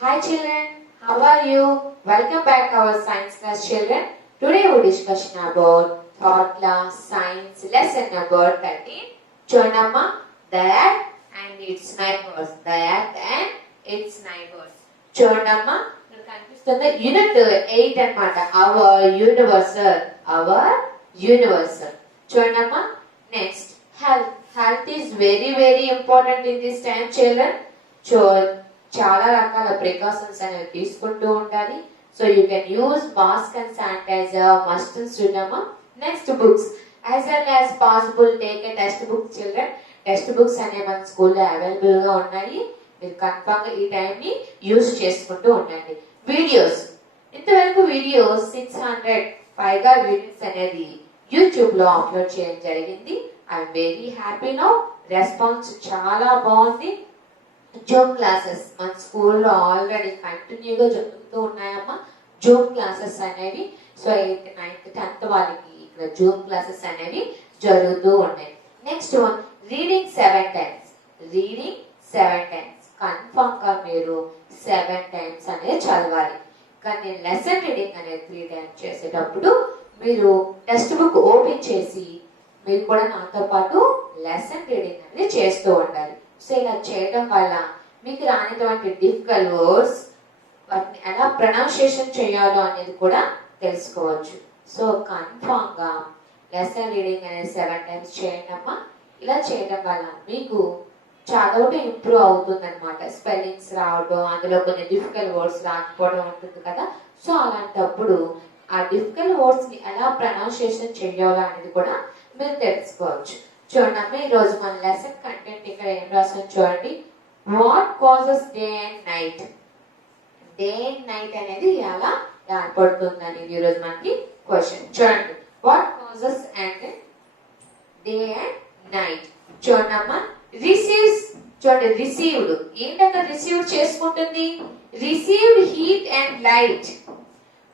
Hi children, how are you? Welcome back to our science class children. Today we discussion about third class science lesson number 13. Chonamma, the earth and its neighbors. The earth and its neighbors. Chonamma, కనిపిస్తుంది unit 8 అన్నమాట. Our universal. చూడమ్మా next health is very important in this time children. చాలా రకాల precautions అనేవి తీసుకుంటూ ఉండాలి. So you can use mask and sanitizer must చూడమ్మా. Next books as well as possible take a text book children. Text books అనేవి మన స్కూల్లో available గా ఉన్నాయి. మీరు కన్ఫర్మ్ గా ఈ టైం ని యూజ్ చేసుకుంటూ ఉండండి. వీడియోస్ ఇంతవరకు వీడియోస్ 600 పైగా వీడియోస్ అనేది యూట్యూబ్ లో అప్లోడ్ చేయడం జరిగింది. I'm very happy now. Response చాలా బాగుంది. జూమ్ క్లాసెస్ మన స్కూల్లో ఆల్రెడీ కంటిన్యూగా జరుగుతూ ఉన్నాయమ్మా జూమ్ క్లాసెస్ అనేవి. సో 8th 9th 10th వాళ్ళకి ఇక్కడ జూమ్ క్లాసెస్ అనేవి జరుగుతూ ఉన్నాయి. Next one reading 7 times. Reading 7 times confirm గా మీరు 7 times అనేది చదవాలి. కానీ లెసన్ రీడింగ్ అనేది 3 times చేసేటప్పుడు మీరు టెక్స్ట్ బుక్ ఓపెన్ చేసి మీరు కూడా నాతో పాటు లెసన్ రీడింగ్ అనేది చేస్తూ ఉండాలి. సో ఇలా చేయడం వల్ల మీకు రానిటువంటి డిఫికల్ట్ వర్డ్స్ వాటిని ఎలా ప్రొనౌన్సియేషన్ చేయాలో అనేది కూడా తెలుసుకోవచ్చు. సో కన్ఫామ్ గా లెసన్ రీడింగ్ అనేది 7 times చేయండి అమ్మా. ఇలా చేయడం వల్ల మీకు చదవటం ఇంప్రూవ్ అవుతుంది అనమాట. స్పెల్లింగ్స్ రావడం, అందులో కొన్ని డిఫికల్ట్ వర్డ్స్ రాకపోవడం ఉంటుంది కదా. సో అలాంటప్పుడు ఆ డిఫికల్ట్ వర్డ్స్ ని ఎలా ప్రొనౌన్సియేషన్ చేయాలో అనేది కూడా మీరు తెలుసుకోవచ్చు. చూడండి అమ్మ, ఈ రోజు మన లెసన్ కంటెంట్ ఇక్కడ ఏం రాసాం చూడండి. What causes day and night. Day and night అనేది ఎలా ఏర్పడుతుంది అనేది ఈ రోజు మనకి క్వశ్చన్. చూడండి, what causes and day and night. చూడండి అమ్మ, రిసీవ్స్. చూడండి, రిసీవ్డ్ ఏంటంటే రిసీవ్డ్ చేసుకుంటుంది. Received heat and light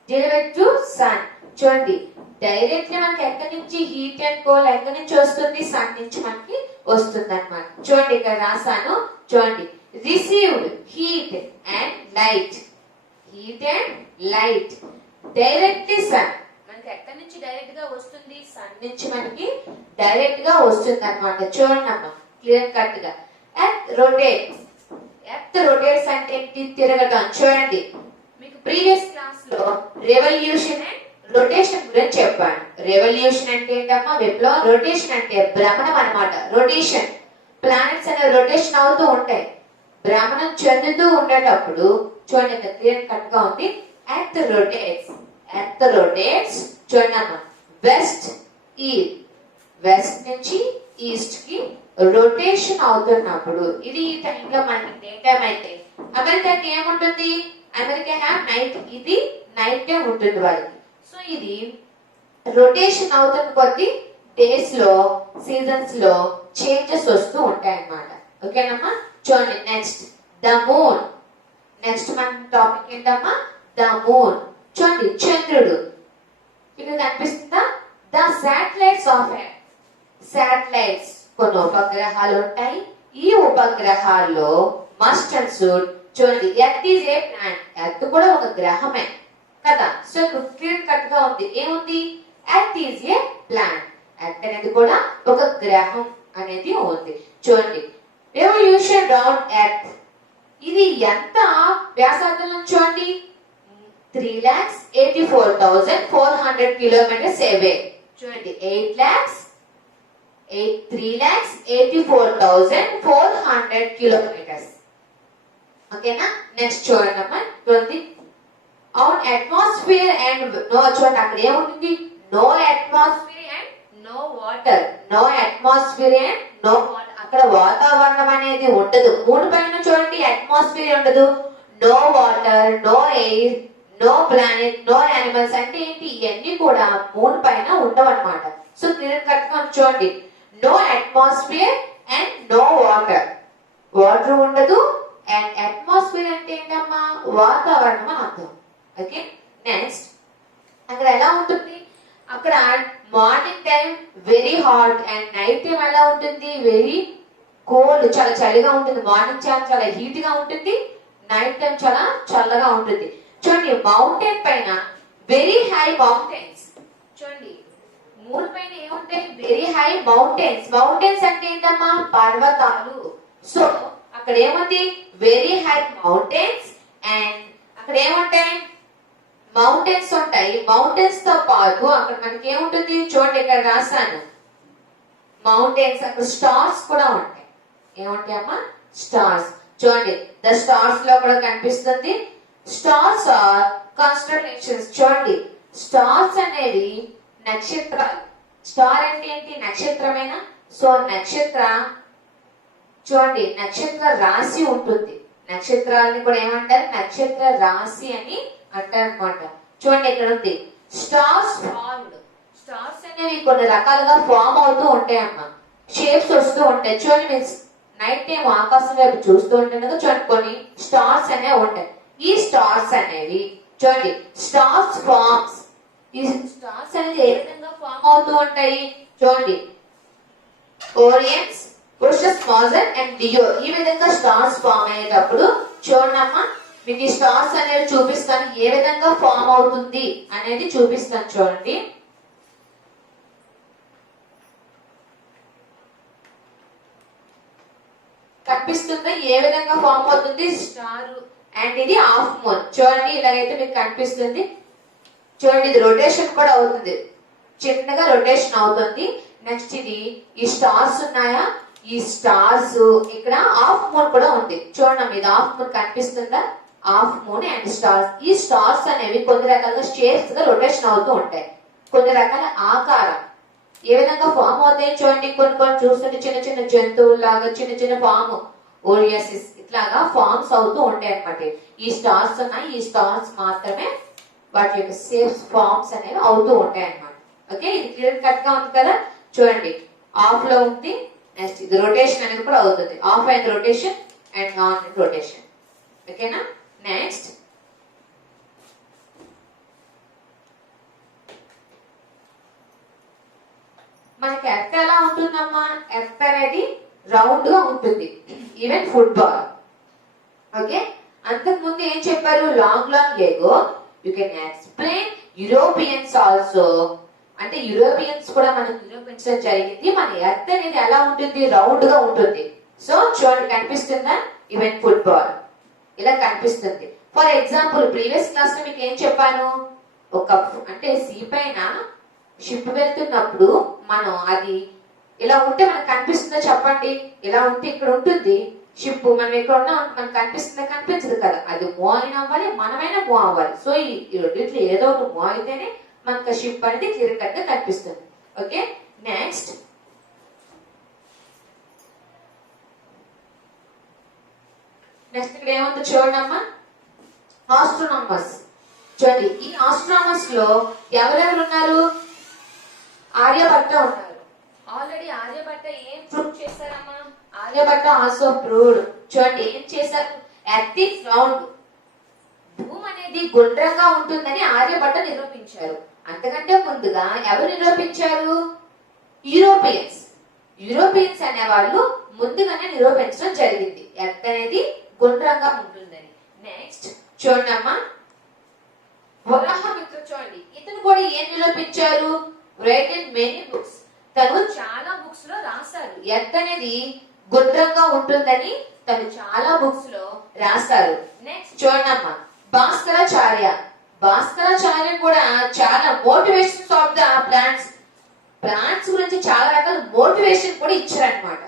direct to sun. చూడండి, డైరెక్ట్ గా మనకి ఎక్కడి నుంచి హీట్ అండ్ కోల్డ్ ఎక్కడి నుంచి వస్తుంది, సన్ నుంచి మనకి వస్తుంది అనమాట. చూడండి ఇక్కడ రాసాను. చూడండి, received heat and light. Heat and light directly sun. మనకి ఎక్కడి నుంచి డైరెక్ట్ గా వస్తుంది, సన్ నుంచి మనకి డైరెక్ట్ గా వస్తుంది అనమాట. చూడండి అమ్మా క్లియర్ కట్ గా. Earth rotates. ఎర్త్ రొటేట్స్ అంటే తిరగటం. చూడండి, మీకు ప్రీవియస్ క్లాస్ లో రెవల్యూషన్ అండ్ రొటేషన్ గురించి చెప్పాను. రెవల్యూషన్ అంటే ఏంటమ్మా విప్లవం. రొటేషన్ అంటే భ్రమణం అన్నమాట. రొటేషన్ ప్లానెట్స్ అనేవి రొటేషన్ అవుతూ ఉంటాయి. భ్రమణం చెందుతూ ఉండేటప్పుడు చూడండి ఇక్కడ క్లియర్ కట్ గా ఉంది. Earth rotates. Earth rotates. చూడండి అమ్మా, వెస్ట్ ఈస్ట్. వెస్ట్ నుంచి ఈస్ట్ కి రొటేషన్ అవుతున్నప్పుడు ఇది ఈ టైంలో మనకి డే టైం అయితే అమెరికాకి ఏముంటుంది, అమెరికా నైట్. ఇది నైట్ టైం ఉంటుంది వాళ్ళకి. సో ఇది రొటేషన్ అవుతున్న కొద్ది డేస్ లో సీజన్స్ లో చేంజెస్ వస్తూ ఉంటాయి అన్నమాట. ఓకేనమ్మా. చూడండి నెక్స్ట్ ద మూన్. నెక్స్ట్ మన టాపిక్ ఏంటమ్మా ద మూన్. చూడండి చంద్రుడు ఇక్కడ కనిపిస్తుందా. The satellites of earth. Satellites కొన్ని ఉపగ్రహాలు ఉంటాయి. ఈ ఉపగ్రహాల్లో మస్ట్ అండ్ షుడ్. చూడండి, earth is a planet. Earth కూడా ఒక గ్రహమే కదా. సో క్లియర్ కట్ గా ఉంది. ఏముంది, earth is a planet. Earth అనేది కూడా ఒక గ్రహం అనేది ఉంది. చూడండి, రెవల్యూషన్ రౌండ్ ఎర్త్. ఇది ఎంత వ్యాసార్థం చూడండి, 3,84,400 kilometers away. చూడండి, 3,84,400 kilometers. ఓకేనా. నెక్స్ట్ చూడండి అమ్మా. చూడండి, ఆన్ అట్మాస్ఫియర్ అండ్ నో. చూడండి అక్కడ ఏముంటుంది, no atmosphere and no water. No atmosphere and no water. అక్కడ వాతావరణం అనేది ఉండదు. మూడు పైన చూడండి అట్మాస్ఫియర్ ఉండదు. No water, no air, no planet, no animals అంటే ఏంటి, ఇవన్నీ కూడా మూడు పైన ఉండవు అనమాట. సో క్లియర్ కట్ గా చూడండి, no atmosphere and no water. Water ఉండదు అండ్ అట్మాస్ఫియర్ అంటే ఏంటమ్మా వాతావరణం అని అర్థం. ఓకే. నెక్స్ట్ అక్కడ ఎలా ఉంటుంది, అక్కడ morning time very hot and night time ఎలా ఉంటుంది, వెరీ కోల్డ్, చాలా చలిగా ఉంటుంది. మార్నింగ్ చాలా హీట్ గా ఉంటుంది, నైట్ టైం చాలా చల్లగా ఉంటుంది. చూడండి మౌంటైన్ పైన వెరీ హై మౌంటైన్స్, చూడండి మూన్ పైన ఏముంటాయి? Very high mountains. మౌంటైన్స్ అంటే ఏంటమ్మా? పర్వతాలు. సో అక్కడ ఏముంది? Very high mountains. అండ్ అక్కడ ఏముంటాయి? మౌంటైన్స్ ఉంటాయి. మౌంటైన్స్ తో పాటు అక్కడ మనకి ఏముంటుంది? చూడండి ఇక్కడ రాశాను మౌంటైన్స్, అక్కడ స్టార్స్ కూడా ఉంటాయి. ఏముంటాయి అమ్మా? స్టార్స్. చూడండి ద స్టార్స్ లో కూడా కనిపిస్తుంది. Stars are constellations. చూడండి స్టార్స్ అనేవి నక్షత్రాలు. స్టార్ అంటే ఏంటి? నక్షత్రమేనా? సో నక్షత్ర, చూడండి నక్షత్ర రాశి ఉంటుంది. నక్షత్రాలని కూడా ఏమంటారు? నక్షత్ర రాశి అని అంటారు అనమాట. చూడండి ఇక్కడ ఉంది స్టార్స్ ఫార్మ్డ్. స్టార్స్ అనేవి కొన్ని రకాలుగా ఫామ్ అవుతూ ఉంటాయి అమ్మ, షేప్స్ వస్తూ ఉంటాయి. చూడండి మీరు నైట్ టైం ఆకాశం వైపు చూస్తూ ఉంటున్నది, చూడండి కొన్ని స్టార్స్ అనేవి ఉంటాయి. ఈ స్టార్స్ అనేవి చూడండి స్టార్స్ ఫార్మ్స్. ఈ స్టార్స్ అనేది ఏ విధంగా ఫామ్ అవుతూ ఉంటాయి? చూడండి ఓరియన్స్, పురుషస్ మాజర్ అండ్ డియో, ఈ విధంగా స్టార్స్ ఫామ్ అయ్యేటప్పుడు చూడమ్మా మీకు ఈ స్టార్స్ అనేవి చూపిస్తాను, ఏ విధంగా ఫామ్ అవుతుంది అనేది చూపిస్తాను. చూడండి కనిపిస్తుందా ఏ విధంగా ఫామ్ అవుతుంది స్టార్? అండ్ ఇది హాఫ్ మూన్. చూడండి ఇలాగైతే మీకు కనిపిస్తుంది. చూడండి ఇది రొటేషన్ కూడా అవుతుంది, చిన్నగా రొటేషన్ అవుతుంది. నెక్స్ట్ ఇది ఈ స్టార్స్ ఉన్నాయా? ఈ స్టార్స్ ఇక్కడ హాఫ్ మూన్ కూడా ఉంది. చూడండి ఇది హాఫ్ మూన్ కనిపిస్తుందా? Half moon and stars. ఈ స్టార్స్ అనేవి కొన్ని రకాలుగా షేప్స్ గా రొటేషన్ అవుతూ ఉంటాయి. కొన్ని రకాల ఆకారం ఏ విధంగా ఫామ్ అవుతాయి చూడండి. కొన్ని కొన్ని చూస్తుంటే చిన్న చిన్న జంతువులు లాగా చిన్న చిన్న ఫామ్ ఓరియాసిస్ ఇట్లాగా ఫార్మ్స్ అవుతూ ఉంటాయి అన్నమాట. ఈ స్టార్స్ ఉన్నాయి, ఈ స్టార్స్ మాత్రమే వాటి యొక్క షేప్స్ ఫార్మ్స్ అనేవి అవుతూ ఉంటాయి అన్నమాట. ఓకే ఇది క్లియర్ కట్ గా ఉంది కదా? చూడండి ఆఫ్ లో ఉంది. నెక్స్ట్ ఇది రొటేషన్ అనేది కూడా అవుతుంది. ఆఫ్ అయిన రొటేషన్ అండ్ ఆన్ రొటేషన్. ఓకేనా? నెక్స్ట్ మనకి ఎర్త్ ఎలా ఉంటుందమ్మా? ఎర్త్ అనేది రౌండ్ గా ఉంటుంది, ఈవెన్ ఫుట్బాల్. ఓకే అంతకు ముందు ఏం చెప్పారు? Long ఏగో you can explain Europeans also, అంటే యూరోపియన్స్ కూడా మనకు నిరూపించడం జరిగింది. మన ఎర్త్ అనేది ఎలా ఉంటుంది? రౌండ్ గా ఉంటుంది. సో చూడండి కనిపిస్తుందా? ఈవెన్ ఫుట్బాల్ ఇలా కనిపిస్తుంది. ఫర్ ఎగ్జాంపుల్ ప్రీవియస్ క్లాస్ లో మీకు ఏం చెప్పాను? ఒక అంటే సీ పైన షిప్ వెళ్తున్నప్పుడు మనం అది ఇలా ఉంటే మనకు కనిపిస్తుందో చెప్పండి? ఇలా ఉంటే ఇక్కడ ఉంటుంది షిప్, మనం ఎక్కడ ఉన్నా మనకు కనిపిస్తుందా? కనిపించదు కదా. అది మూవ్ అయినా అవ్వాలి, మనమైనా మూవ్ అవ్వాలి. సో ఈ రెండింటిలో ఏదో ఒక మూవ్ అయితేనే మనకు షిప్ అనేది క్లియర్ కట్ గా కనిపిస్తుంది. ఓకే నెక్స్ట్ ఇక్కడ ఏముంది చూడండమ్మా? ఆస్ట్రోనామర్స్. చూడండి ఈ ఆస్ట్రోనామర్స్ లో ఎవరెవరు ఉన్నారు? ఆర్యభట్ట ఉన్నారు. ఆల్రెడీ ఆర్యభట్ట ఏం ప్రూవ్ చేశారమ్మా? Aryabhatta also proved. చూడండి ఏం చేశారు? ఎర్త్ ఈజ్ రౌండ్, భూమి అనేది గుండ్రంగా ఉంటుందని ఆర్యభట్ట నిరూపించారు. అంతకంటే ముందుగా ఎవరు నిరూపించారు? యూరోపియన్స్. యూరోపియన్స్ అనే వాళ్ళు ముందుగానే నిరూపించడం జరిగింది ఎర్త్ అనేది గుండ్రంగా ఉంటుందని. నెక్స్ట్ చూడమ్మా వరాహమిత్ర. చూడండి ఇతను కూడా ఏం నిరూపించారు? Right in many books. తను చాలా బుక్స్ లో రాశారు ఎర్త్ అనేది గుండ్రంగా ఉంటుందని, తను చాలా బుక్స్ లో రాశారు. నెక్స్ట్ చూడమ్మా భాస్కరాచార్య. భాస్కరాచార్య కూడా చాలా motivations of the plants, plants గురించి చాలా రకాల మోటివేషన్ కూడా ఇచ్చారనమాట.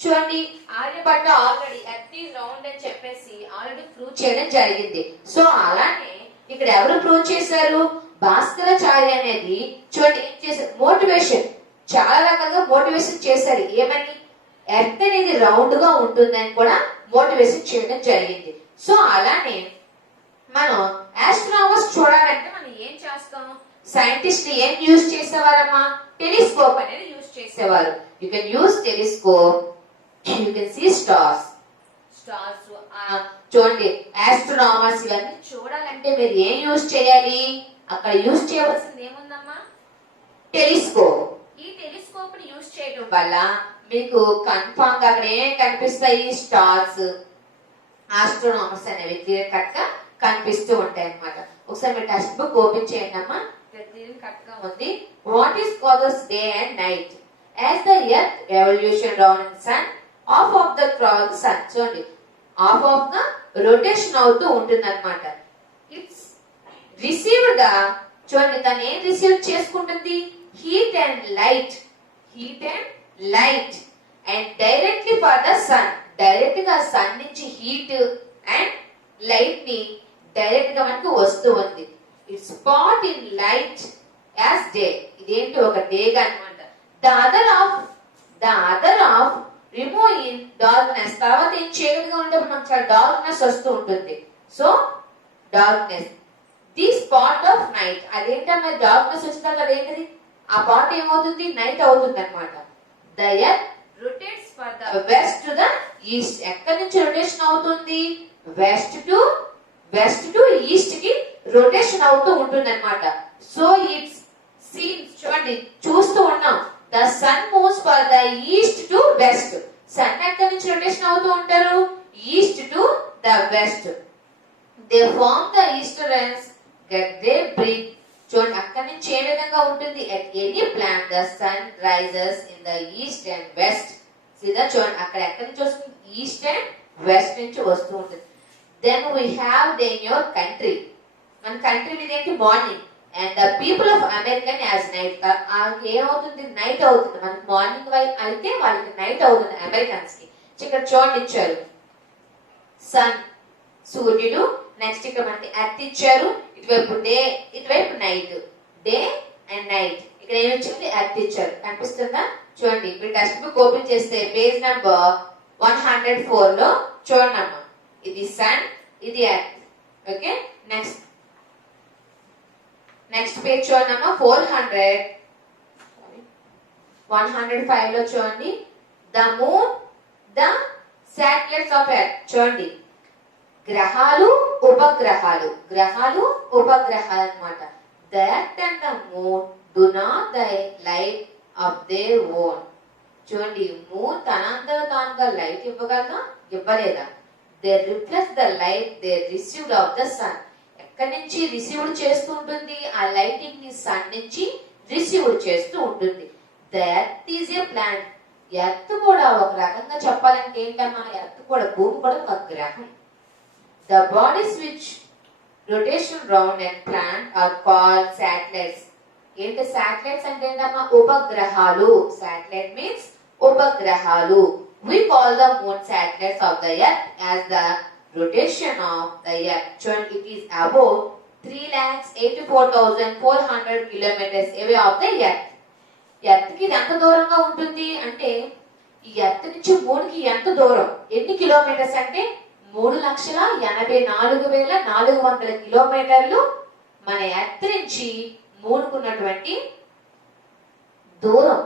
చూడండి Aryabhatta already earth is round అని చెప్పేసి ఆల్రెడీ ప్రూవ్ చేయడం జరిగింది. సో అలానే ఇక్కడ ఎవరు ప్రూవ్ చేశారు? భాస్కరాచార్య అనేది చూడండి ఏం చేశారు? మోటివేషన్, చాలా రకాలుగా మోటివేషన్ చేశారు. ఏమని? ఎర్త్ అనేది రౌండ్ గా ఉంటుందని కూడా మోటివేషన్ చేయడం జరిగింది. సో అలానే మనం ఆస్ట్రోనామర్స్ చూడాలంటే మనం ఏం చేస్తాం? సైంటిస్ట్ ఏం యూజ్ చేసేవారమ్మా? టెలిస్కోప్ అనేది యూజ్ చేసేవారు. You can use telescope, you can see stars. Stars చూడండి ఆస్ట్రోనామర్స్ ఇవన్నీ చూడాలంటే మీరు ఏం యూజ్ చేయాలి? అక్కడ యూజ్ చేయవలసింది ఏముందమ్మా? టెలిస్కోప్. ఈ టెలిస్కోప్ ని యూజ్ చేయడం వల్ల మీకు కన్ఫామ్ గా అక్కడ ఏం కనిపిస్తాయి? స్టార్స్. ఆస్ట్రోనామర్స్ అనేవి క్లియర్ కట్ గా కనిపిస్తూ ఉంటాయి అన్నమాట. ఒకసారి మీరు టెక్స్ట్ బుక్ ఓపెన్ చేయండి అమ్మా. క్లియర్ కట్ గా ఉంది. What is calls day and night as the earth revolution round sun of of the cross sun. చూడండి ఆఫ్ ఆఫ్ ద రొటేషన్ అవుతూ ఉంటుంది అనమాట. ఇట్స్ రిసీవ్ ద చూడండి తను ఏం రిసీవ్ చేసుకుంటుంది, heat and light, heat and light and directly for the sun, direct గా sun నుంచి హీట్ అండ్ లైట్ ని డైరెక్ట్ గా మనకు వస్తూ ఉంది. It's spot in light as day, ఇదేంటి ఒక డేగా అనమాట. The other of remove in darkness, తర్వాత ఏం చీకటిగా ఉండేప్పుడు మనకు చాలా డార్క్నెస్ వస్తూ ఉంటుంది. So darkness the spot of night, అదేంటన్నా డార్క్నెస్ వచ్చిన తర్వాత ఏంటది ఆ పార్ట్ ఏమవుతుంది, నైట్ అవుతుంది అనమాట. The earth rotates for the west to the east, ఎక్కడి నుంచి రొటేషన్ అవుతుంది, వెస్ట్ టు ఈస్ట్ కి రొటేషన్ అవుతూ ఉంటుంది అనమాట. సో ఇట్స్ సీన్స్ చూడండి చూస్తూ ఉన్నాం, the sun moves for the east to west, sun ఎక్కడి నుంచి రొటేషన్ అవుతూ ఉంటారు, east to the west. They form the easterns get they breath, చూడండి అక్కడి నుంచి ఏ విధంగా ఉంటుంది, at any plan the sun rises in the east and west. సీదా చూడండి అక్కడ ఎక్కడి నుంచి వస్తుంది, ఈస్ట్ అండ్ వెస్ట్ నుంచి వస్తూ ఉంటుంది. Then we have they in your country, మన కంట్రీ మీద ఏంటి morning and the people of American as night, ఏమవుతుంది నైట్ అవుతుంది, మనకి మార్నింగ్ అయితే వాళ్ళకి నైట్ అవుతుంది అమెరికన్స్ కి. ఇక్కడ చూడండి ఇచ్చారు సన్ సూర్యుడు, నెక్స్ట్ ఇక్కడ మనకి ఎర్త్ ఇచ్చారు, ఇటువైపు డే ఇటువైపు నైట్, డే అండ్ నైట్. ఇక్కడ ఏమి ఇచ్చింది ఎర్త్ ఇచ్చారు, కనిపిస్తుందా చూడండి. ఇప్పుడు టెక్స్ట్ బుక్ ఓపెన్ చేస్తే పేజ్ నెంబర్ 104 లో చూడండి అమ్మా, ఇది సన్ ఇది ఎర్త్. ఓకే నెక్స్ట్ పేజ్ చూడండి అమ్మా 105 లో చూడండి, the moon the satellites of earth. చూడండి గ్రహాలు ఉపగ్రహాలు అన్నమాట. The earth and the moon do not the light of their own. చూడండి మూన్ తనంతట తానుగా లైట్ ఇవ్వలేదా, they reflect the light they received of the sun, ఎక్కడి నుంచి రిసీవ్డ్ చేస్తూ ఉంటుంది, ఆ లైటింగ్ ని సన్ నుంచి రిసీవ్డ్ చేస్తూ ఉంటుంది. The earth is a plant, earth కూడా ఒక రకంగా చెప్పాలంటే ఏంటమ్మా, ఎర్త్ కూడా భూమి కూడా ఒక గ్రహం. The bodies which rotation round and plant are called satellites. ఏంటి satellites అంటే ఏంటమ్మా, ఉపగ్రహాలు. Satellite means ఉపగ్రహాలు. We call the moon satellites of the earth as the rotation of the earth. It is about 3,84,400 kilometers away of the earth. Earth కి ఎంత దూరంగా ఉంటుంది అంటే, ఈ ఎర్త్ నుంచి మూన్ కి ఎంత దూరం, ఎన్ని కిలోమీటర్స్ అంటే 3,84,400 కిలోమీటర్లు మన ఎర్త్ నుంచి మూనుకున్నటువంటి దూరం.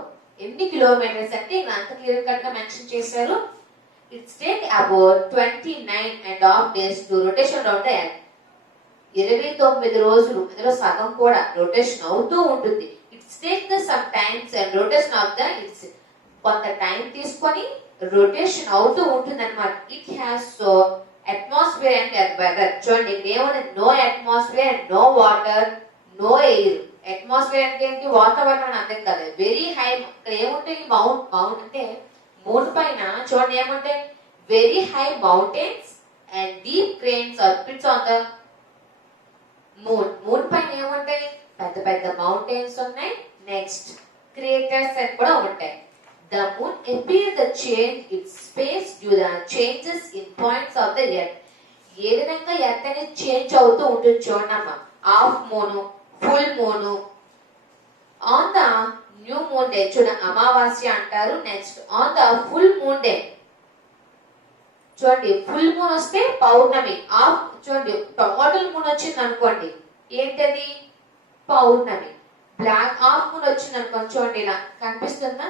ఎన్ని కిలోమీటర్స్ అంటే అంత క్లియర్ కట్ గా మెన్షన్ చేశారు. It's take about 29.5 days to rotation round the earth. 29 రోజులు, అందులో సగం కూడా రొటేషన్ అవుతూ ఉంటుంది. It's take the some times and rotation of the it's, కొంత టైం తీసుకొని రొటేషన్ అవుతూ ఉంటుంది అనమాట. It has so atmosphere and weather. చూడండి ఇక్కడ ఏమన్నా no atmosphere and no water no air. Atmosphere అంటే ఏంటి, వాతావరణం అని అర్థం కదా. వెరీ హై, ఇక్కడ ఏముంటాయి మౌంట్ అంటే మూన్ పైన చూడండి ఏముంటాయి, very high mountains and deep cranes or pits on the moon పైన ఏముంటాయి, పెద్ద పెద్ద మౌంటైన్స్ ఉన్నాయి, నెక్స్ట్ క్రియేటర్స్ అని కూడా ఉంటాయి. The moon appears to change its space due to the changes in points of the earth. ఏ విధంగా ఎర్త్ అనేది చేంజ్ అవుతూ ఉంటుంది చూడమ్మా. Half moon, full moon, on the new moon day చూడ అమావాస్య అంటారు. Next on the full moon day చూడండి, full moon వస్తే పౌర్ణమి. హాఫ్ చూడండి టోటల్ మూన్ వచ్చింది అనుకోండి ఏంటది పౌర్ణమి. బ్లాక్ హాఫ్ మూన్ వచ్చింది అనుకోండి, చూడండి ఇలా కనిపిస్తుందా,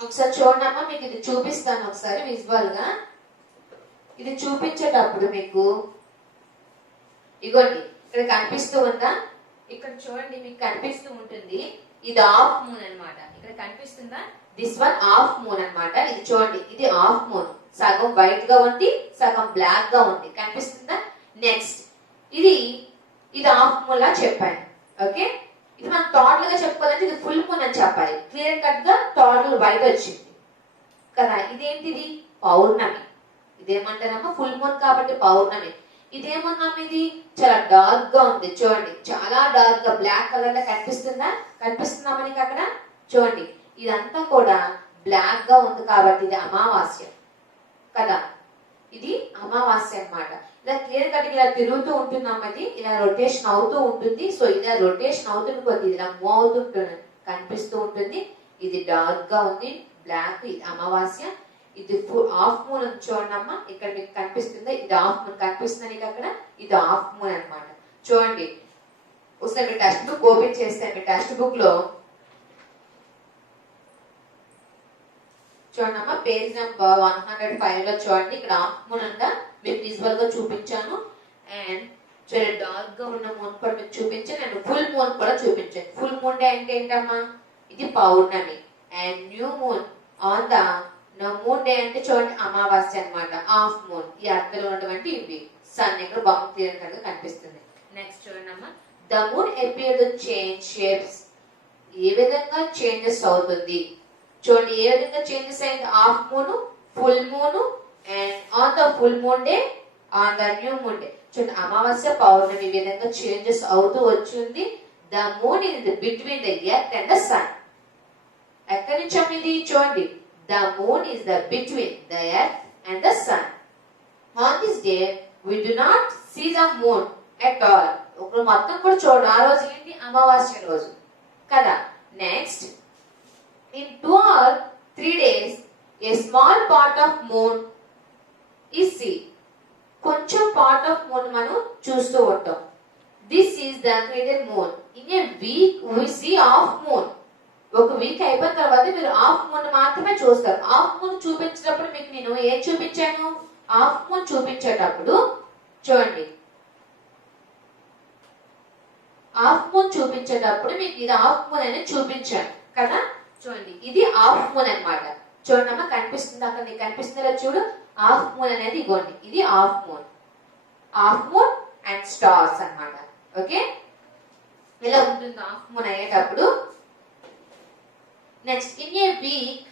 ఒకసారి చూడమ్మా, మీకు ఇది చూపిస్తాను ఒకసారి విజువల్ గా. ఇది చూపించేటప్పుడు మీకు ఇగోండి ఇక్కడ కనిపిస్తూ ఉందా, ఇక్కడ చూడండి మీకు కనిపిస్తూ ఉంటుంది. ఇది హాఫ్ మూన్ అన్నమాట. ఇక్కడ కనిపిస్తుందా? దిస్ వన్ హాఫ్ మూన్ అన్నమాట. ఇది చూడండి, ఇది హాఫ్ మూన్. సగం వైట్ గా ఉంది, సగం బ్లాక్ గా ఉంది. కనిపిస్తుందా? నెక్స్ట్ ఇది హాఫ్ మూన్ లా చెప్పాను. ఓకే, ఇది మనం టోటల్ గా చెప్పుకోవాలంటే ఇది ఫుల్ మూన్ అని చెప్పాలి. క్లియర్ కట్ గా టోటల్ వైట్ వచ్చింది కదా. ఇదేంటిది? పౌర్ణమి. ఇదేమంటారమ్మా? ఫుల్ మూన్ కాబట్టి పౌర్ణమి. ఇదేమన్నాం? ఇది చాలా డార్క్ గా ఉంది. చూడండి, చాలా డార్క్ గా బ్లాక్ కలర్ లో కనిపిస్తుందా? కనిపిస్తుందా మనకి అక్కడ? చూడండి, ఇదంతా కూడా బ్లాక్ గా ఉంది కాబట్టి ఇది అమావాస్య కదా. ఇది అమావాస్య అన్నమాట. ఇలా క్లియర్ కట్ ఇలా తిరుగుతూ ఉంటున్నాం, అది ఇలా రొటేషన్ అవుతూ ఉంటుంది. సో ఇలా రొటేషన్ అవుతున్న కొద్ది ఇలా మూవ్ అవుతుంటుంది, కనిపిస్తూ ఉంటుంది. ఇది డార్క్ గా ఉంది, బ్లాక్. ఇది అమావాస్య. ఇది హాఫ్ మూన్ అని చూడండి అమ్మా, ఇక్కడ మీకు కనిపిస్తుంది. ఇది హాఫ్ మూన్ కనిపిస్తుంది నీకు అక్కడ. ఇది హాఫ్ మూన్ అన్నమాట. చూడండి, ఒకసారి మీ టెక్స్ట్ బుక్ ఓపెన్ చేస్తే మీ టెక్స్ట్ బుక్ లో చూడండి అమ్మా, పేజ్ నెంబర్ 105 లో చూడండి. ఇక్కడ హాఫ్ మూన్ అంట మీకు విజువల్ గా చూపించాను. అండ్ చాలా డార్క్ గా ఉన్న మూన్ కూడా మీకు చూపించాను. అండ్ ఫుల్ మూన్ కూడా చూపించాను. ఫుల్ మూన్ డే అంటే ఏంటమ్మా? ఇది పౌర్ణమి. And new moon on the moon day అంటే చూడండి అమావాస్య అన్నమాట. Half moon. ఈ అర్థంలో ఉన్నటువంటి ఇవి సన్ ఇక్కడ బొమ్మ క్లియర్ కనిపిస్తుంది. నెక్స్ట్ చూడండి అమ్మా, the moon appear to change shapes. ఏ విధంగా చేంజెస్ అవుతుంది చూడండి. ఏ విధంగా చేంజెస్ అయింది? Half moon, full moon, and on the full moon day, on the new moon day. చూడండి, అమావాస్య పౌర్ణమి ఈ విధంగా చేంజెస్ అవుతూ వచ్చింది. The moon is between the earth and the sun. ఎక్కడి నుంచి ఇది చూడండి, the moon is the between the earth and the sun. On this day we do not see the moon at all. ఒక మొత్తం కూడా చూడండి. ఆ రోజు ఏంటి? అమావాస్య రోజు కదా. Next in 2 or 3 days a small part of moon is seen. కొంచెం పార్ట్ ఆఫ్ మూన్ మనం చూస్తూ ఉంటాం. This is the greater moon. In a week we see half moon. ఒక వీక్ అయిపోయిన తర్వాత మీరు హాఫ్ మూన్ మాత్రమే చూస్తారు. హాఫ్ మూన్ చూపించేటప్పుడు మీకు నేను ఏం చూపించాను? హాఫ్ మూన్ చూపించేటప్పుడు చూడండి, హాఫ్ మూన్ చూపించేటప్పుడు మీకు ఇది హాఫ్ మూన్ అనేది చూపించాను కదా. చూడండి, ఇది హాఫ్ మూన్ అన్నమాట. చూడండి అమ్మ, కనిపిస్తుంది అక్కడ నీకు కనిపిస్తుందా చూడు. హాఫ్ మూన్ అనేది ఇగోండి, ఇది half moon. Half moon and stars అన్నమాట. ఓకే, ఇలా ఉంటుంది హాఫ్ మూన్ అయ్యేటప్పుడు. Next in a week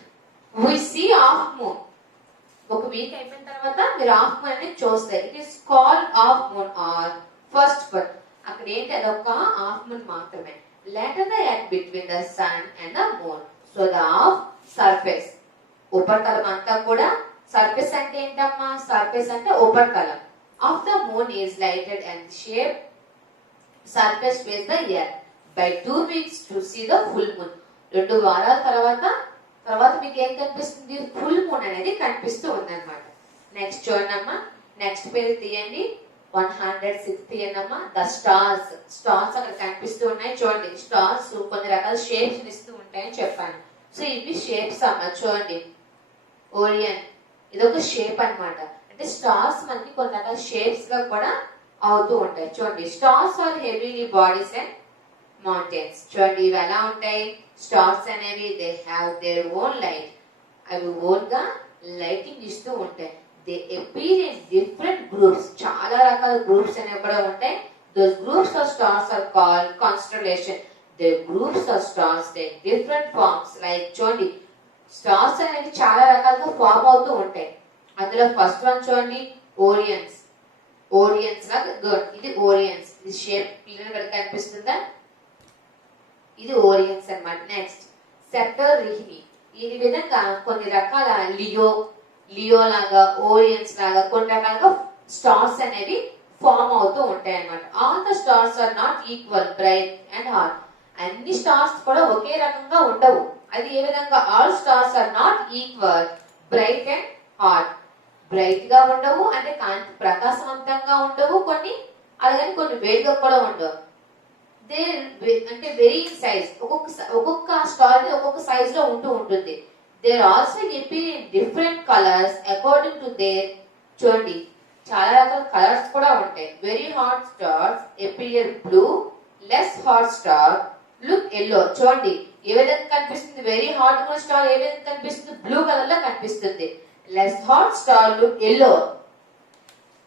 we see half moon. ఒక వీక్ అయిపోయిన తర్వాత మీరు హాఫ్ మూన్ అనేది చూస్తారు. It is called half moon or first one. అక్కడ ఏంటి? అదొక హాఫ్ మూన్ మాత్రమే. Later the earth between the sun and the moon. So the half surface, ఉపరితలం అంతా కూడా. సర్ఫేస్ అంటే ఏంటమ్మా? సర్ఫేస్ అంటే ఉపరితలం. Of the moon is lighted and shape surface face the earth by 2 weeks to see the full moon. 2 వారాల తర్వాత మీకు ఏం కనిపిస్తుంది? ఫుల్ మూన్ అనేది కనిపిస్తూ ఉంది అనమాట. నెక్స్ట్ చూడండి అమ్మా, నెక్స్ట్ పేజ్ తీయండి. 106 తీయండి అమ్మా. The stars. స్టార్స్ అక్కడ కనిపిస్తూ ఉన్నాయి. చూడండి, స్టార్స్ కొన్ని రకాల షేప్స్ ఇస్తూ ఉంటాయని చెప్పాను. సో ఇవి షేప్స్ అమ్మా. చూడండి, ఓరియన్ ఇదొక షేప్ అన్నమాట. అంటే స్టార్స్ మనకి కొన్ని రకాల షేప్స్ గా కూడా అవుతూ ఉంటాయి. చూడండి, stars are heavily bodies and mountains. చూడండి, ఇవి ఎలా ఉంటాయి? స్టార్స్ అనేవి they have their own light. అవి ఓన్ గా లైటింగ్ ఇస్తూ ఉంటాయి. They appear in different groups. చాలా రకాల గ్రూప్స్ అనేవి కూడా ఉంటాయి. Those groups of stars are called constellation. They groups of stars take different forms. Like చూడండి, స్టార్స్ అనేవి చాలా రకాలుగా ఫార్మ్ అవుతూ ఉంటాయి. అందులో ఫస్ట్ వన్ చూడండి, ఓరియన్స్. ఓరియన్స్ లాగా ఇది ఓరియన్స్. ఇది షేప్ క్లియర్ కనిపిస్తుందా? ఇది ఓరియన్స్ అన్నమాట. నెక్స్ట్ సెప్టోరిహిని. ఈ విధంగా కొన్ని రకాల లియో లాగా, ఓరియన్స్ లాగా కొన్ని రకాలుగా స్టార్స్ అనేవి ఫార్మ్ అవుతూ ఉంటాయి అన్నమాట. All the stars are not equal bright and hot. అన్ని స్టార్స్ కూడా ఒకే రకంగా ఉండవు. అది ఏ విధంగా? All stars are not equal bright and hot. Bright గా ఉండవు అంటే కాంతి ప్రకాశవంతంగా ఉండవు కొన్ని, అలాగని కొన్ని వేడిగా కూడా ఉండవు. దే అంటే వెరీ సైజ్. ఒక్కొక్క స్టార్ ఒక్కొక్క సైజ్ లో ఉంటుంది. There also appear in different colours according to their. చూడండి, చాలా రకాల కలర్స్ కూడా ఉంటాయి. Very hot stars appear blue, less hot star look yellow. చూడండి ఏ విధంగా కనిపిస్తుంది, వెరీ హాట్ ఉన్న స్టార్ ఏ విధంగా కనిపిస్తుంది, బ్లూ కలర్ లో కనిపిస్తుంది. Less hot star look yellow.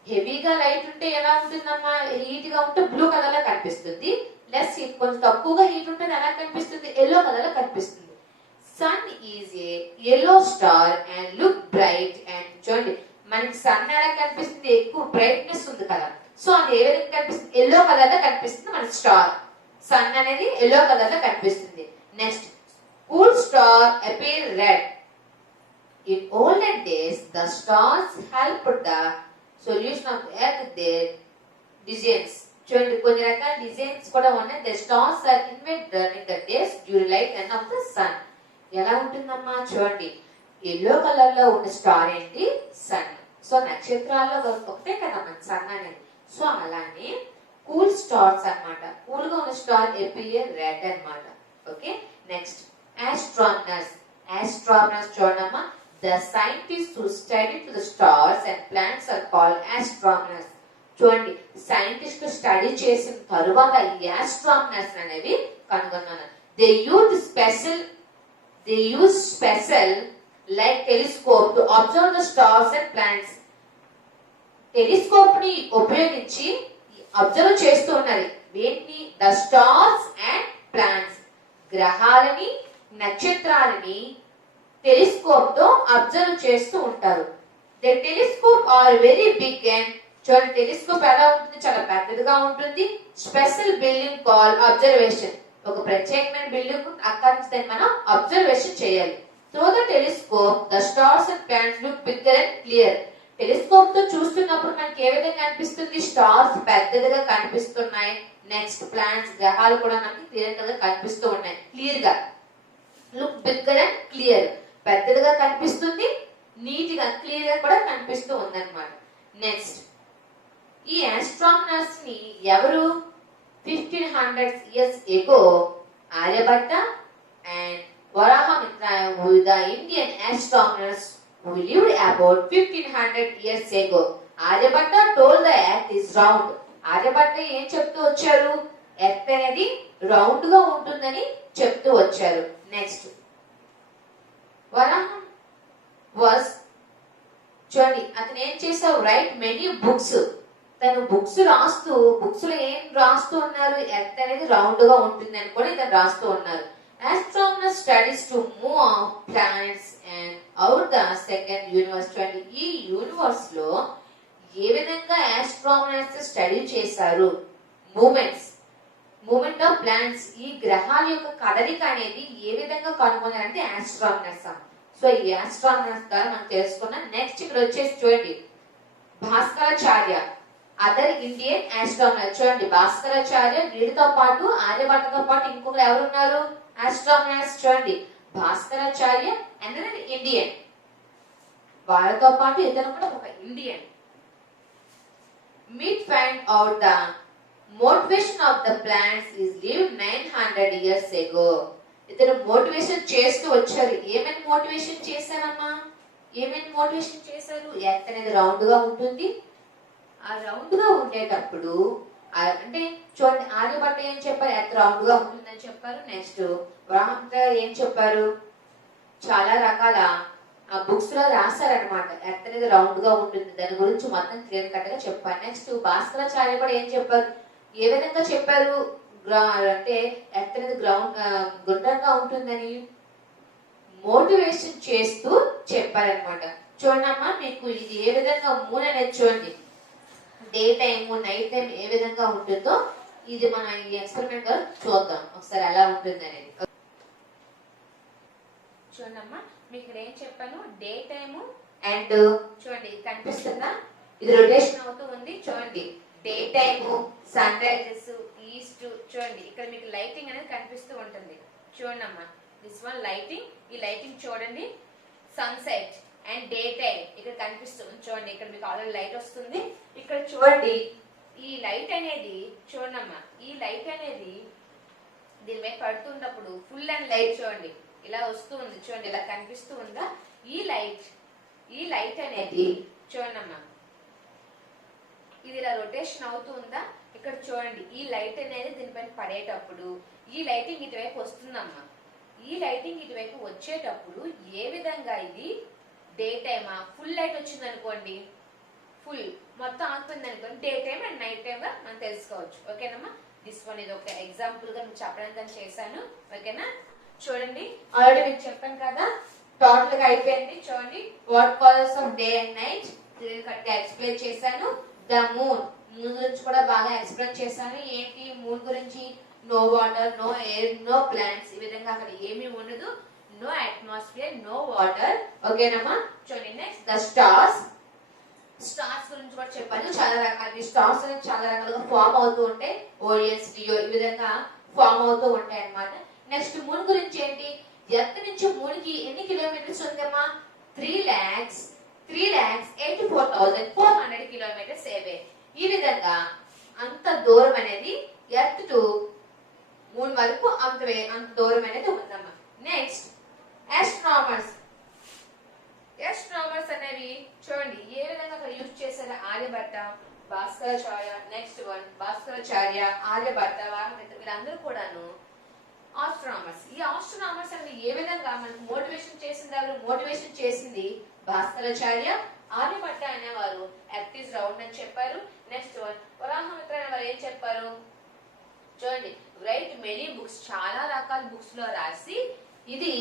హెవీగా లైట్ ఉంటే ఎలా ఉంటుందమ్మా, హీట్ గా ఉంటే బ్లూ కలర్ లో కనిపిస్తుంది. లెస్ హీట్, కొంచెం తక్కువగా హీట్ ఉంటే ఎలా కనిపిస్తుంది, ఎల్లో కలర్ లో కనిపిస్తుంది. Sun is a yellow star and look bright. And చూడండి మనకి సన్ ఎలా కనిపిస్తుంది, ఎక్కువ బ్రైట్నెస్ ఉంది కదా, సో అది ఏ విధంగా కనిపిస్తుంది, ఎల్లో కలర్ లో కనిపిస్తుంది మన స్టార్. సన్ అనేది ఎల్లో కలర్ లో కనిపిస్తుంది. Next cool star appear red. In olden days, the stars helped the solution of earth their designs. చూడండి కొన్ని రకాల డిజైన్స్ కూడా ఉన్నాయి. The stars are invented in the days during light and of the sun. ఎలా ఉంటుందమ్మా చూడండి, yellow colour లో ఉన్న స్టార్ ఏంటి, సన్. సో నక్షత్రాల్లో ఒకటే కదా మన సన్ అనేది. సో అలానే కూల్ స్టార్స్ అన్నమాట. కూల్ గా ఉన్న స్టార్ ఎపియర్ రెడ్ అన్నమాట. ఓకే. Next astronomers. ఆస్ట్రానమర్స్ చూడమ్మా, the scientists who study to the stars and planets are called astronomers. చూడండి సైంటిస్ట్ స్టడీ చేసిన తరువాత ఈ ఆస్ట్రానమర్స్ అనేవి కనుగొన్నారు. they use special like telescope to observe the stars and planets. Telescope ని ఉపయోగించి observe చేస్తూ ఉన్నారు. వీటిని ద స్టార్స్ అండ్ ప్లానెట్స్, గ్రహాలని నక్షత్రాలని టెలిస్కోప్ తో అబ్జర్వ్ చేస్తూ ఉంటారు. The telescope are very big and చూడండి టెలిస్కోప్ ఎలా ఉంటుంది, చాలా పెద్దదిగా ఉంటుంది. Special building call observation. ఒక ప్రత్యేకమైన బిల్డింగ్ అక్కడి నుంచి దాన్ని మనం అబ్జర్వేషన్ చేయాలి. Through the telescope the stars and planets look bigger and clear. Telescope తో చూస్తున్నప్పుడు మనకి ఏ విధంగా కనిపిస్తుంది, స్టార్స్ పెద్దదిగా కనిపిస్తున్నాయి. నెక్స్ట్ ప్లానెట్స్ గ్రహాలు కూడా మనకి క్లియర్ గా కనిపిస్తూ ఉన్నాయి. క్లియర్ గా లుక్ బిగ్గర్ అండ్ క్లియర్, పెద్దదిగా కనిపిస్తుంది, నీట్ గా క్లియర్ గా కూడా కనిపిస్తూ ఉందన్నమాట. నెక్స్ట్ ఈ ఆస్ట్రానమర్స్ ని ఎవరు 1500 years ago Aryabhatta and Varahamitra the Indian astronomers who lived about 1500 years ago. Aryabhatta told the earth is round. Aryabhatta ఏం చెప్తూ వచ్చారు, ఎర్త్ అనేది రౌండ్ గా ఉంటుందని చెప్తూ వచ్చారు. నెక్స్ట్ వరాహం వాస్ చూడండి అతను ఏం చేసావు, రైట్ మెనీ బుక్స్. తను బుక్స్ రాస్తూ, బుక్స్ లో ఏం రాస్తూ ఉన్నారు, ఎర్త్ అనేది రౌండ్ గా ఉంటుంది అని కూడా ఇతను రాస్తూ ఉన్నారు. Astronomers studies to move planets and out the second universe. చూడండి ఈ యూనివర్స్ లో ఏ విధంగా ఆస్ట్రానమర్స్ స్టడీ చేశారు, మూమెంట్ ఆఫ్ ప్లానెట్స్, ఈ గ్రహాల యొక్క కదలిక అనేది ఏ విధంగా కనుగొన్నారంటే ఆస్ట్రానమర్స్. సో ఈ ఆస్ట్రానమర్స్ ద్వారా మనం తెలుసుకున్నాం. నెక్స్ట్ ఇక్కడ వచ్చేసి చూడండి భాస్కరాచార్య, అదర్ ఇండియన్ ఆస్ట్రానమర్. చూడండి భాస్కరాచార్య వీరితో పాటు ఆర్యభట్టతో పాటు ఇంకొకరు ఎవరున్నారు, ఆస్ట్రానమర్స్. చూడండి భాస్కరాచార్య అండ్ ఇండియన్, వాళ్ళతో పాటు ఇతను కూడా ఒక Indian. Meet find out the motivation of the planets is lived 900 years ago. ఇతను మోటివేషన్ చేస్తూ వచ్చారు. ఏమైనా మోటివేషన్ చేశారమ్మా, ఏమైనా మోటివేషన్ చేశారు, ఎర్త్ అనేది రౌండ్ గా ఉంటుంది. ఆ రౌండ్ గా ఉండేటప్పుడు అంటే చూడండి ఆర్యభట్ట ఏం చెప్పారు, ఎర్త్ రౌండ్ గా ఉంటుందని చెప్పారు. నెక్స్ట్ వరాహమిత్ర ఏం చెప్పారు, చాలా రకాల బుక్స్ లో రాశారనమాట, ఎర్త్ అనేది రౌండ్ గా ఉంటుంది, దాని గురించి మొత్తం క్లియర్ కట్ గా చెప్పారు. నెక్స్ట్ భాస్కరాచార్య కూడా ఏం చెప్పారు, ఏ విధంగా చెప్పారు, అంటే ఎర్త్ అనేది గుండ్రంగా ఉంటుందని మోటివేషన్ చేస్తూ చెప్పారనమాట. చూడండి అమ్మా మీకు ఇది ఏ విధంగా మూన్ అనేది చూడండి డే టైమ్ నైట్ టైం ఏ విధంగా ఉంటుందో ఇది మనం ఈ ఎక్స్పెరిమెంట్ గా చూద్దాం ఒకసారి ఎలా ఉంటుంది అనేది. చూడమ్మా మీకు ఇక్కడ ఏం చెప్పాను, డే టైము అండ్ చూడండి కనిపిస్తుందా, ఇది రొటేషన్ అవుతూ ఉంది. చూడండి day time, sun rises, east, చూడండి ఇక్కడ మీకు లైటింగ్ అనేది కనిపిస్తూ ఉంటుంది. చూడండి అమ్మా దిస్ వన్ లైటింగ్, ఈ లైటింగ్ చూడండి సన్సెట్ అండ్ డే టైం ఇక్కడ కనిపిస్తుంది. చూడండి ఇక్కడ మీకు ఆల్రెడీ లైట్ వస్తుంది. ఇక్కడ చూడండి ఈ లైట్ అనేది చూడమ్మా, ఈ లైట్ అనేది దీని మీద పడుతున్నప్పుడు ఫుల్ అండ్ లైట్ చూడండి ఇలా వస్తూ ఉంది. చూడండి ఇలా కనిపిస్తూ ఉందా, ఈ లైట్ అనేది చూడమ్మా ఇది ఇలా రొటేషన్ అవుతూ ఉందా, ఇక్కడ చూడండి, ఈ లైట్ అనేది దీనిపైన పడేటప్పుడు ఈ లైటింగ్ ఇటువైపు వస్తుందమ్మా. ఈ లైటింగ్ ఇటువైపు వచ్చేటప్పుడు ఏ విధంగా ఇది డే టైమా, ఫుల్ లైట్ వచ్చింది అనుకోండి, ఫుల్ మొత్తం ఆగిపోయింది అనుకోండి, day time and night time గా మనం తెలుసుకోవచ్చు. ఓకేనమ్మా, దిస్ వన్ ఇది ఒక ఎగ్జాంపుల్ గా మీకు చెప్పడానికి చేశాను. ఓకేనా, చూడండి ఆల్రెడీ మీకు చెప్పాను కదా, టోటల్ గా అయిపోయింది. చూడండి, what causes of day and night clear cut గా ఎక్స్ప్లెయిన్ చేశాను. ద మూన్, మూన్ గురించి కూడా బాగా ఎక్స్ప్లెయిన్ చేశాను. ఏంటి మూన్ గురించి? No water, no air, no plants, ఈ విధంగా అక్కడ ఏమీ ఉండదు. No atmosphere, no water. ఓకేనమ్మా, చూడండి నెక్స్ట్ ద స్టార్స్. స్టార్స్ గురించి కూడా చెప్పాను. చాలా రకాల స్టార్స్ అనేది చాలా రకాలుగా ఫామ్ అవుతూ ఉంటాయి. ఓరియన్స్, లియో, ఈ విధంగా ఫామ్ అవుతూ ఉంటాయి అన్నమాట. నెక్స్ట్ మూన్ గురించి ఏంటి? ఎర్త్ నుంచి మూన్కి ఎన్ని కిలోమీటర్స్ ఉందమ్మా? 3,84,400 కిలోమీటర్స్ అవే. ఈ విధంగా అంత దూరం అనేది ఎర్త్ టు మూన్ వరకు అంత దూరం అనేది ఉందమ్మా. Next astronomers. ఆస్ట్రోనామర్స్ అనేవి చూడండి ఏ విధంగా అక్కడ యూజ్ చేశారు. ఆర్యభట్ట, భాస్కరాచార్య, నెక్స్ట్ వన్ భాస్కరాచార్య, ఆర్యభట్ట, వాహమిత్ర, వీళ్ళందరూ కూడాను ఆస్ట్రోనామర్స్. ఈ ఆస్ట్రోనామర్స్ అనేది ఏ విధంగా మనకు మోటివేషన్ చేసింది? ఎవరు మోటివేషన్ చేసింది? భాస్కరాచార్య, ఆర్యభట్ట అనేవారు ఎర్త్ ఈజ్ రౌండ్ అని చెప్పారు. నెక్స్ట్ వన్ వరాహమిత్ర అనేవారు ఏం చెప్పారు? చూడండి, రైట్ మెనీ బుక్స్, చాలా రకాల బుక్స్ లో రాసి ఇది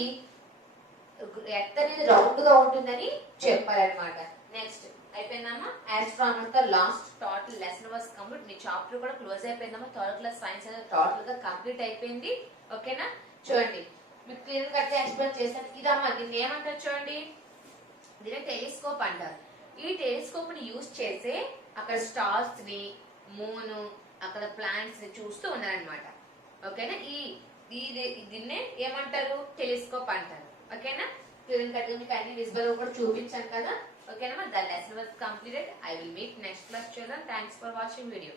ఎర్త్ అనేది రౌండ్ గా ఉంటుందని చెప్పారనమాట. నెక్స్ట్ అయిపోయిందమ్మా, astronomers the last total lesson was complete. మీ చాప్టర్ కూడా క్లోజ్ అయిపోయిందమ్మా. థర్డ్ క్లాస్ సైన్స్ అనేది టోటల్ గా కంప్లీట్ అయిపోయింది. ఓకేనా, చూడండి మీకు క్లియర్ కట్ ఎక్స్ప్లెయిన్ చేశాను. ఇదమ్మా, దీన్ని ఏమంటారు చూడండి, దీన్ని టెలిస్కోప్ అంటారు. ఈ టెలిస్కోప్ ని యూజ్ చేసే అక్కడ స్టార్స్ ని, మూన్, అక్కడ ప్లాంట్స్ ని చూస్తూ ఉన్నారనమాట. ఓకేనా, దీన్నే ఏమంటారు? టెలిస్కోప్ అంటారు. ఓకేనా, క్లియర్ కట్ మీకు అన్ని విజిబుల్ కూడా చూపించాను కదా. ఓకేనా, the lesson was completed. I will meet next class children. Thanks for watching video.